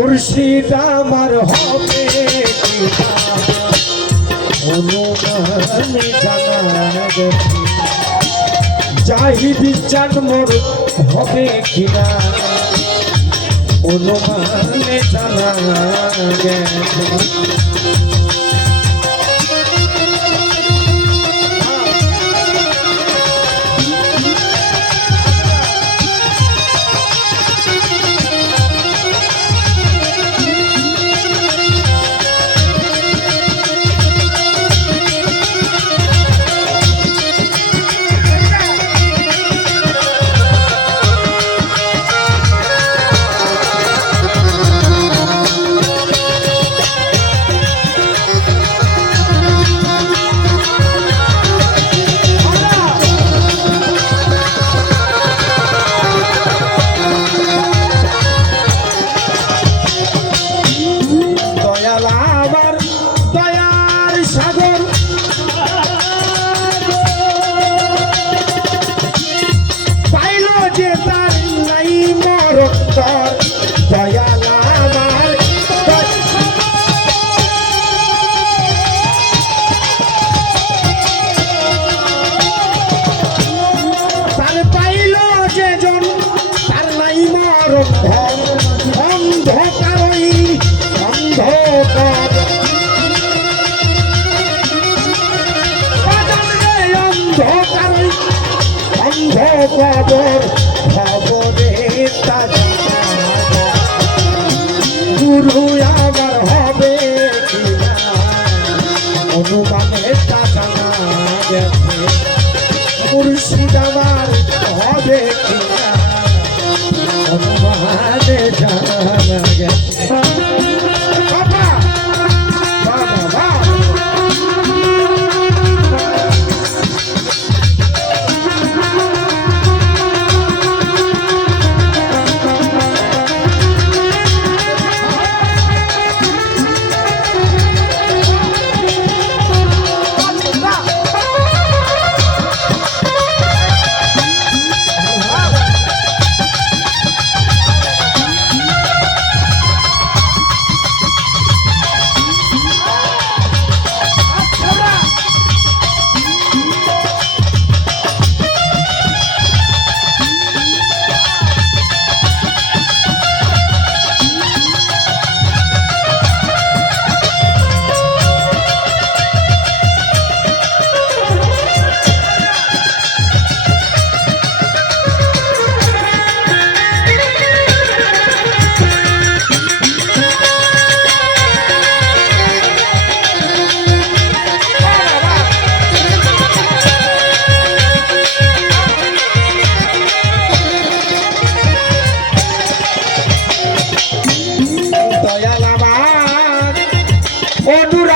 মুর্শিদ আমার হবে অনুমানে জানা জাহিদ চান মোর হবে কিনা? অনুমান জানা গেছে। অন্ধকার বাজারে অন্ধকারই অন্ধকার খবরে তাজা গুরু আমার হবে অনুমানে তা গেছে মুর্শিদ আমার হবে অনুমানে জানা গেছে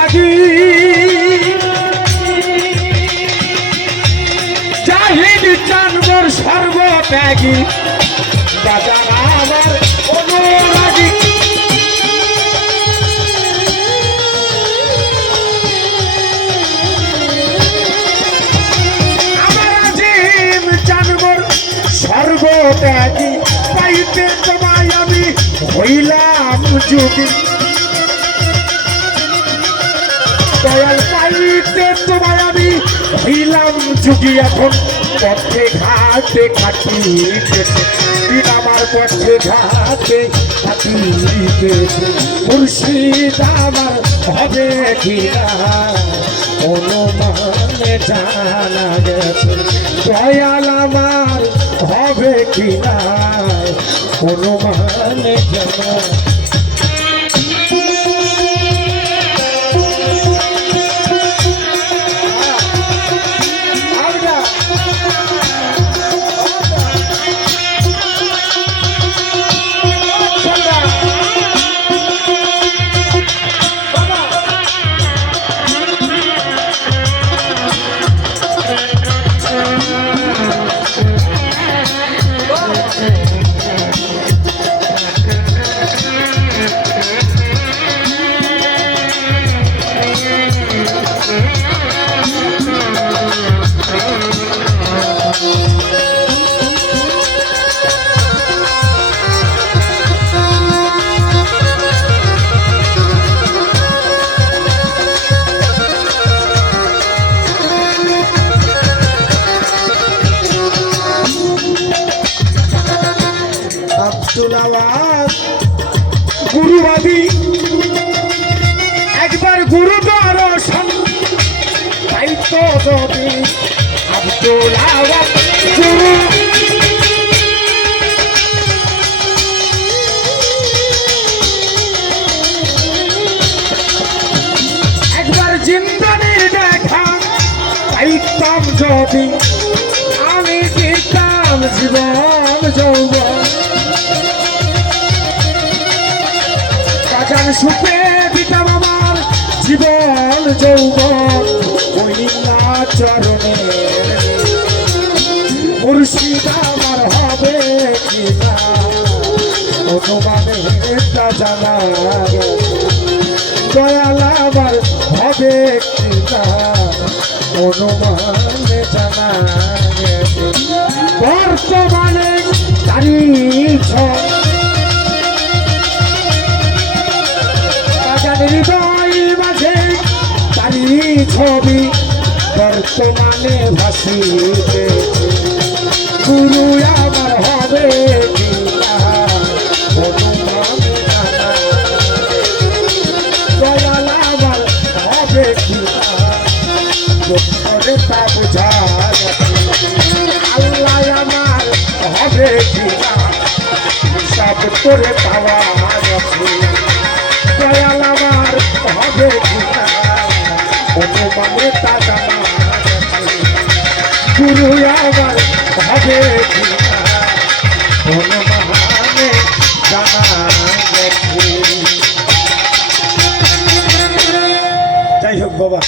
অনুরাগী জাহিদ চানবর সর্বত্যাগী। বাজার আমার অনুরাগী। আমার আজিম জানবর সর্বত্যাগী। পাইতে তোমায় আমি হইলাম যুগী। পাইতে তোমায় আমি হইলাম যুগী এখন। পথে ঘাটে কাটিতেছে আমার পথে ঘাটে কাটিতেছে মুর্শিদ আমার হবে কিনা? অনুমানে জানা গেছে, দয়াল আমার হবে কিনা? অনুমানে জানা আওয়াজ গুরুবাদী, একবার গুরু দর্শন। তাই তো যদি গুরু। একবার জিন্দানির দেখা পাইতাম যদি আমি দিতাম জীবন যৌবন। কাজান সুপে দিতাম আমার জীবন যৌবন ওই না চরণের মুর্শিদ আমার হবে কিনা? অনুমানে তা জানা। দয়াল আমার হবে কিনা? অনুমানে জানা বর্তমানে তারিখ বর্তমানে ভাসিতে গুরু আমার হবে কিনা অনুমানে জানা দয়াল আমার হবে কিনা করে তা বুঝা আল্লাহ আমার হবে কিনা সব করে পাওয়া গেছে দয়াল আমার হবে কিনা অনুমানে তা জানা গেছে গুরু আমার জানা গেছে যাই হোক বাবা